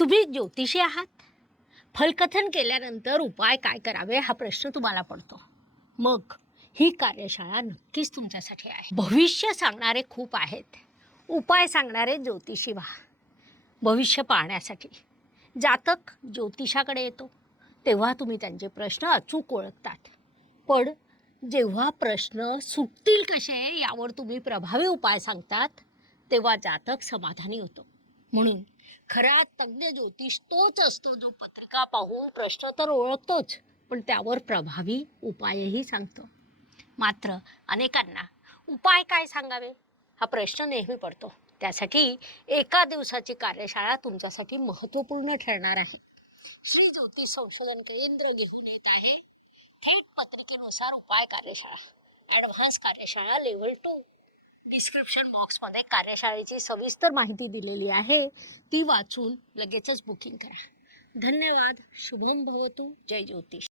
तुम्ही ज्योतिषी आहात? फलकथन केल्यानंतर उपाय काय करावे हा प्रश्न तुम्हाला पडतो. मग ही कार्यशाळा नक्कीच तुमच्यासाठी आहे. भविष्य सांगणारे खूप आहेत. उपाय सांगणारे ज्योतिषी व्हा. भविष्य पाहण्यासाठी जातक ज्योतिषाकडे येतो. तेव्हा तुम्ही त्यांचे प्रश्न अचूक ओळखतात. पण जेव्हा प्रश्न सुटतील कसे यावर तुम्ही प्रभावी उपाय सांगतात तेव्हा जातक समाधानी होतो. म्हणून खरा तज्ज्ञ ज्योतिष तोच असतो जो पत्रिका पाहून प्रश्न तर ओळखतोच पण त्यावर प्रभावी उपायही सांगतो. मात्र अनेकांना उपाय काय सांगावे? हा प्रश्न नेहमी पडतो. त्यासाठी एका दिवसाची कार्यशाळा तुमच्यासाठी महत्त्वपूर्ण ठरणार आहे. श्री ज्योतिष संशोधन केंद्र घेऊन येत आहे. थेट पत्रिकेनुसार उपाय कार्यशाळा ॲडव्हान्स कार्यशाळा लेवल टू डिस्क्रिप्शन बॉक्समध्ये कार्यशाळेची सविस्तर माहिती दिलेली आहे. ती वाचून लगेचच बुकिंग करा. धन्यवाद. शुभम भवतू. जय ज्योतिष.